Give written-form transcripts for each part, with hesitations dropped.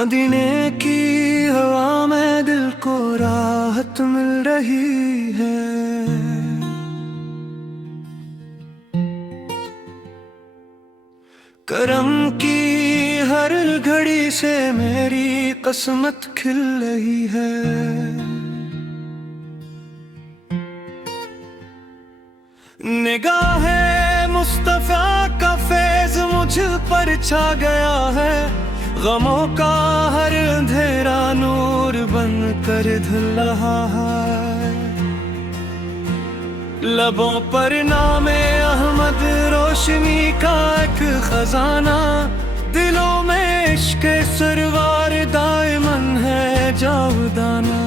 मदीने की हवा में दिल को राहत मिल रही है। करम की हर घड़ी से मेरी किस्मत खिल रही है। निगाहे मुस्तफा का फैज मुझ पर छा गया है। गमों का हर अंधेरा नूर बन कर ढल रहा है। लबों पर नामे अहमद रोशनी का एक खजाना। दिलों में इश्क सरवार दायमन है जावदाना।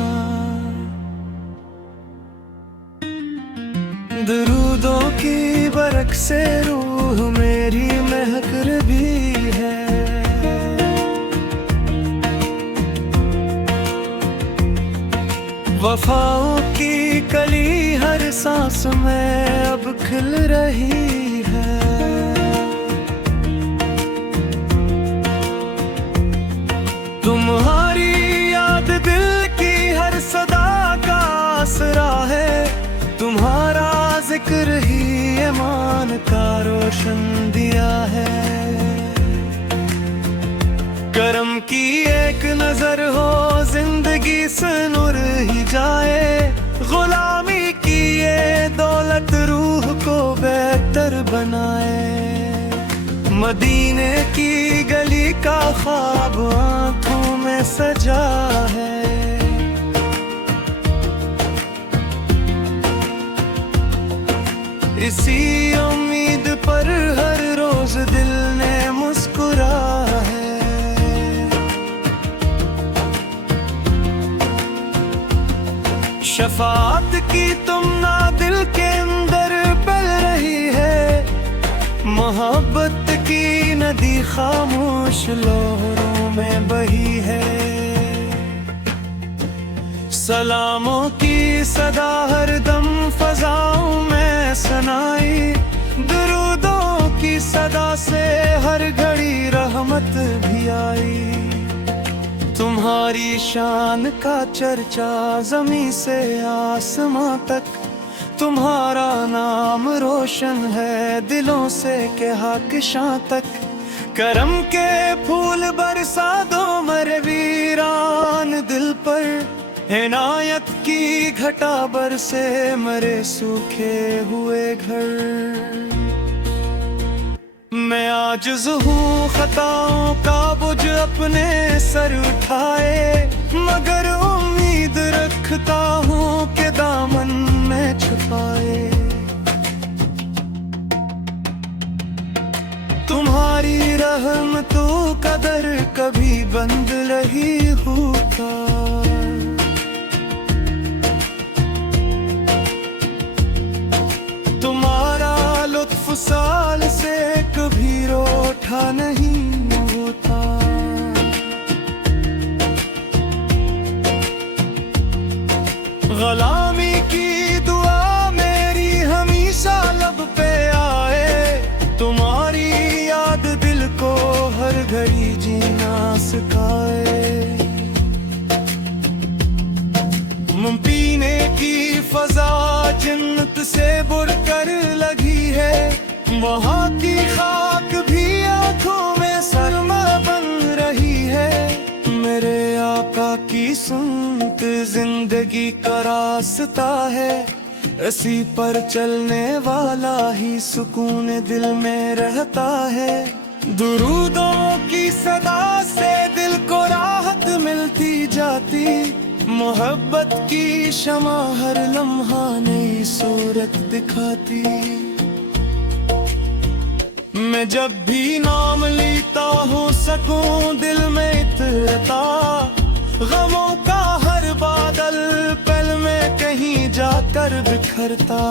दरूदों की बरक से रूह मेरी महक रही है। वफाओं की कली हर सांस में अब खिल रही है। तुम्हारी याद दिल की हर सदा का आसरा है। तुम्हारा जिक्र ही ईमान का रोशन दिया है। करम की एक नजर हो जिंदगी से नूर ही जाए। गुलामी की ये दौलत रूह को बेहतर बनाए। मदीने की गली का ख्वाब आंखों में सजा है। इसी उम्मीद पर हर रोज दिल ने मुस्कुरा है। शफाअत की तुमना दिल के अंदर पल रही है। मोहब्बत की नदी खामोश लहरों में बही है। सलामों की सदा हर दम फजाओं में सनाई। दुरूदों की सदा से हर घड़ी रहमत भी आई। तुम्हारी शान का चर्चा ज़मीं से आसमां तक। तुम्हारा नाम रोशन है दिलों से कहकशां तक। करम के फूल बरसा दो मेरे वीरान दिल पर। इनायत की घटा बरसे मेरे सूखे हुए घर। मैं आजिज़ हूँ खताओं का बोझ अपने सर उठाए। मगर उम्मीद रखता हूँ कि दामन में छुपाए। तुम्हारी रहमतों का दर कभी बंद नहीं होता। तुम्हारा लुत्फ साल से कभी रोठा नहीं होता। गुलामी की दुआ मेरी हमेशा लब पे आए। तुम्हारी याद दिल को हर घड़ी जीना सिखाए। पीने की फजा जन्नत से बुरकर लगी है। वहाँ की खाक भी आंखों में सरमा बन रही है। मेरे आका की सुनत जिंदगी का रास्ता है। इसी पर चलने वाला ही सुकून दिल में रहता है। दुरूदों की सदा से दिल को राहत मिलती जाती। मोहब्बत की शमा हर लम्हा नई सूरत दिखाती। मैं जब भी नाम लेता हूँ सकून दिल में इतरता। गमों का हर बादल पल में कहीं जाकर बिखरता।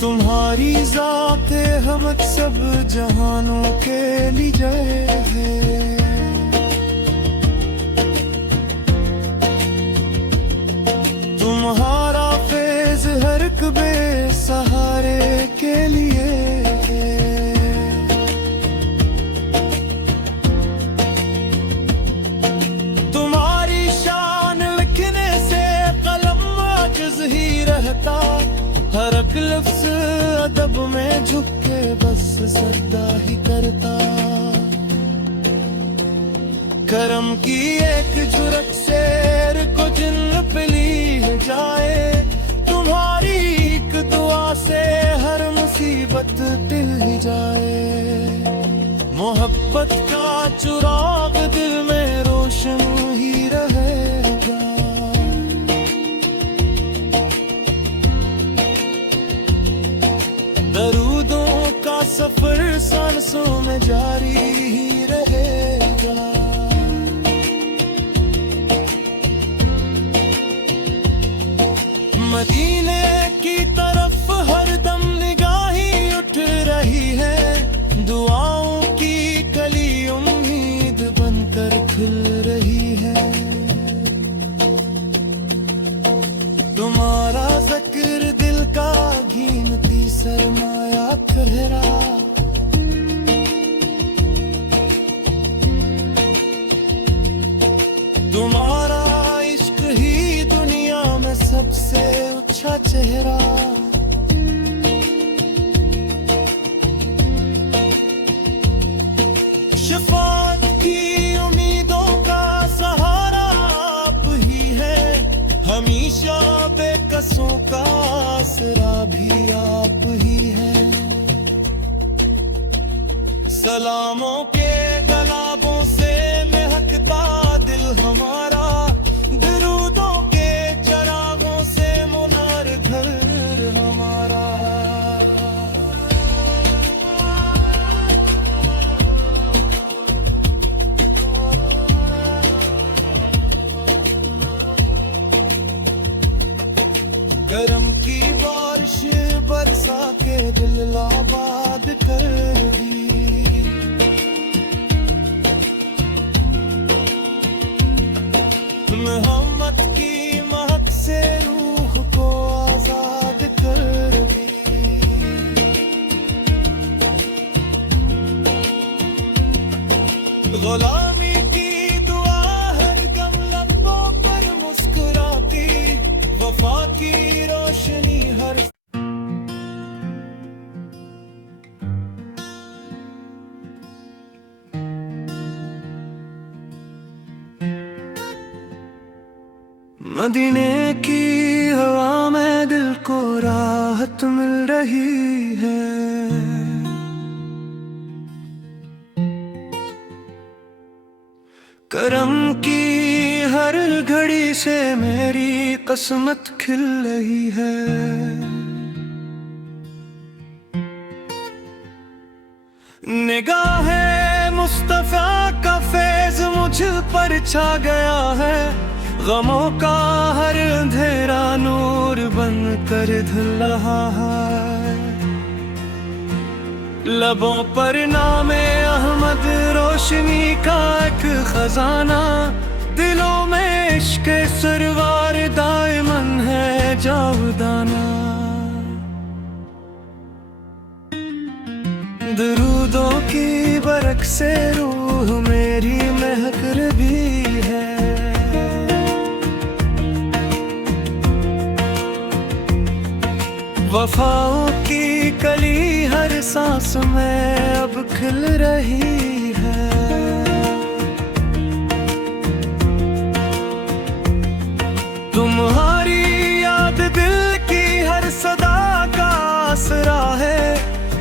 तुम्हारी ज़ात रहमत सब जहानों के लिए है। एक बेसहारे के लिए। तुम्हारी शान लिखने से कलम आजिज़ ही रहता, हर एक लफ्ज़ अदब में झुक के बस सजदा ही करता। करम की एक जुरत शेर को जिन्न पे ली जाए, तुम्हारी एक दुआ से हर मुसीबत टल ही जाए। मोहब्बत का चिराग दिल में रोशन ही रहेगा। दरूदों का सफर सांसों में जारी ही रहेगा। मदीने की तरफ हर दम निगाहें उठ रही है, दुआओं की कली उम्मीद बनकर खिल रही है। तुम्हारा ज़िक्र दिल का कीमती सरमाया कहरा, तुम्हारा इश्क ही दुनिया में सबसे अच्छा चेहरा। शफाअत की उम्मीदों का सहारा आप ही है, हमेशा बेकसों का आसरा भी आप ही है। सलामों के गलाबों से महकता दिल हमारा, दरूदों के चरागों से मुनार घर हमारा। करम की बारिश बरसा के दिल आबाद कर दी। मोहम्मद की महक से रूह को आजाद कर दी। गुलामी की दुआ हर गम लबों पर मुस्कुराती, वफा की रोशनी हर। मदीने की हवा में दिल को राहत मिल रही है। करम की हर घड़ी से मेरी किस्मत खिल रही है। निगाहे मुस्तफा का फैज मुझ पर छा गया है, गमों का हर अंधेरा नूर बन कर ढल रहा है। लबों पर नामे अहमद रोशनी का एक खजाना, दिलों में इश्क सरवार दायमन है जावदाना। दरूदों की बरक से रूह मेरी महक भी है। वफाओं की कली हर सांस में अब खिल रही है। तुम्हारी याद दिल की हर सदा का आसरा है,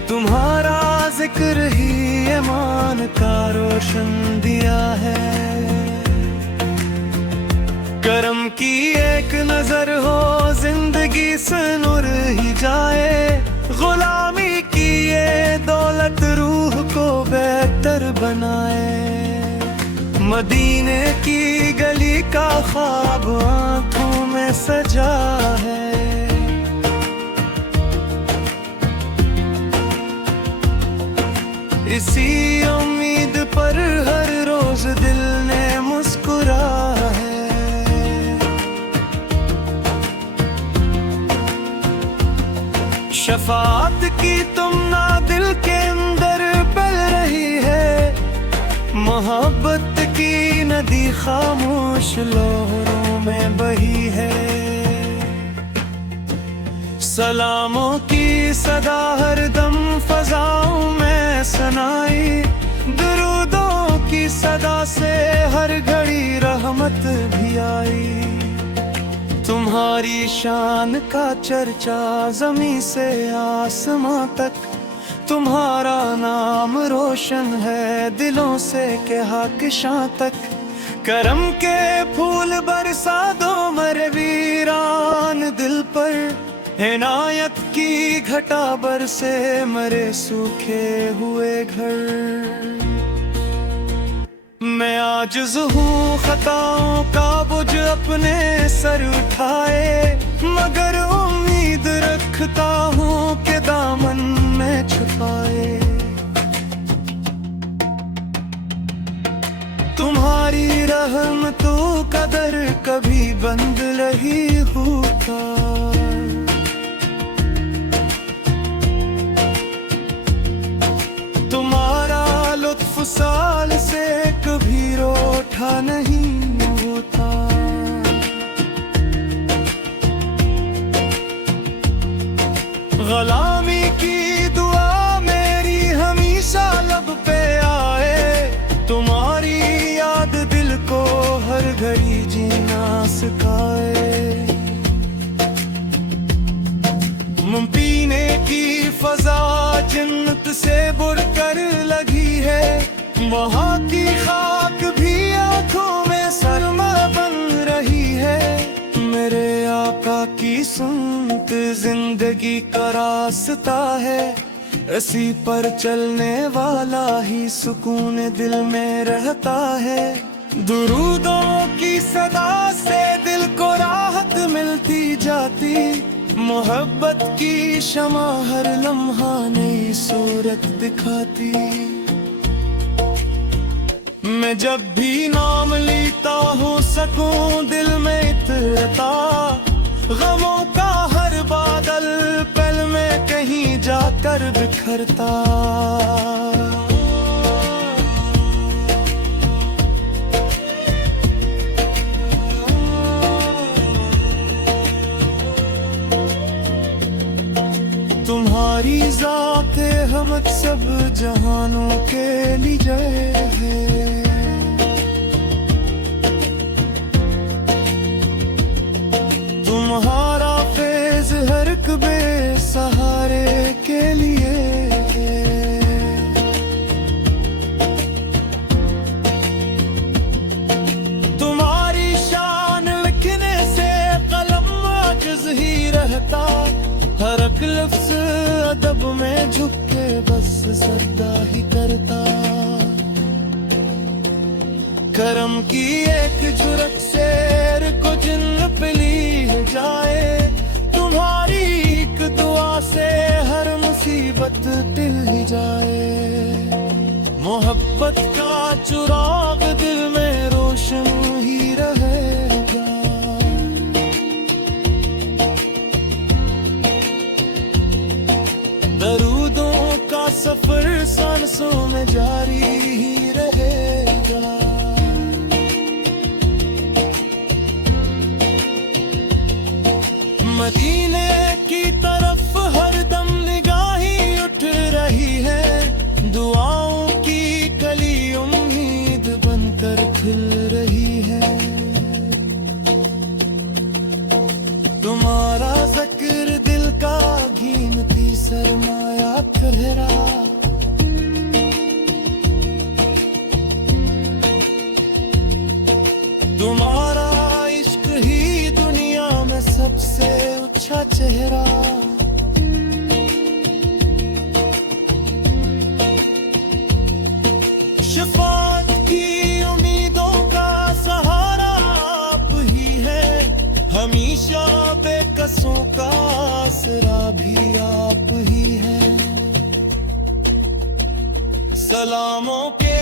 तुम्हारा जिक्र ही ईमान का रोशन दिया है। करम की एक नजर हो जिंदगी से नूर ही जाए, गुलामी की ये दौलत रूह को बेहतर बनाए। मदीने की गली का ख्वाब आंखों में सजा है। इसी उम्मीद पर हर रोज दिल ने मुस्कुरा है। शफाअत की तुम ना दिल के अंदर पल रही है, मोहब्बत की नदी खामोश लहरों में बही है। सलामों की सदा हर दम फजाओं में सनाई, दुरूदों की सदा से हर घड़ी रहमत भी आई। तुम्हारी शान का चर्चा ज़मीं से आसमां तक, तुम्हारा नाम रोशन है दिलों से के हाकिशां तक। करम के फूल बरसा दो मरे वीरान दिल पर, इनायत की घटा बरसे मरे सूखे हुए घर। मैं आजिज़ हूँ खताओं का बोझ अपने सर उठाए, मगर उम्मीद रखता हूँ कि दामन में छुपाए। तुम्हारी रहमतों का दर कभी बंद नहीं होता, तुम्हारा लुत्फ साल से कभी रोठा नहीं होता। ग़ुलामी की दुआ मेरी हमेशा लब पे आए, तुम्हारी याद दिल को हर घड़ी जीना सिखाए। पीने की फजा जन्नत से बुरकर लगी है, वहाँ की खाक भी आँखों में सरमा बन रही है। मेरे आका की सुन्नत जिंदगी का रास्ता है, इसी पर चलने वाला ही सुकून दिल में रहता है। दुरूदों की सदा से दिल को राहत मिलती जाती, मोहब्बत की शमा हर लम्हा नई सूरत दिखाती। मैं जब भी नाम लेता हूँ सकून दिल में इतरता, गमों का हर बादल पल में कहीं जाकर बिखरता। तुम्हारी ज़ाते हमद सब जहानों के लिए जय है। तुम्हारा फैज़ हर एक बेसहारे के लिए है। तुम्हारी शान लिखने से कलम आजिज़ ही रहता, हर एक लफ्ज़ अदब में झुक के बस सजदा ही करता। करम की एक जुरत शेर को जिन्न पिली हो जाए, तुम्हारी एक दुआ से हर मुसीबत टिल ही जाए। मोहब्बत का चिराग दिल में रोशन ही रहेगा। दरूदों का सफर सांसों में जारी ही रहेगा। मदीने की तरफ हर दम निगाहें उठ रही है, दुआओं की कली उम्मीद बनकर खिल रही है। तुम्हारा ज़िक्र दिल का कीमती सरमाया ठहरा। तुम्हारा इश्क ही दुनिया में सबसे अच्छा चेहरा। शफाअत की उम्मीदों का सहारा आप ही है, हमेशा बेकसों का आसरा भी आप ही है। सलामों के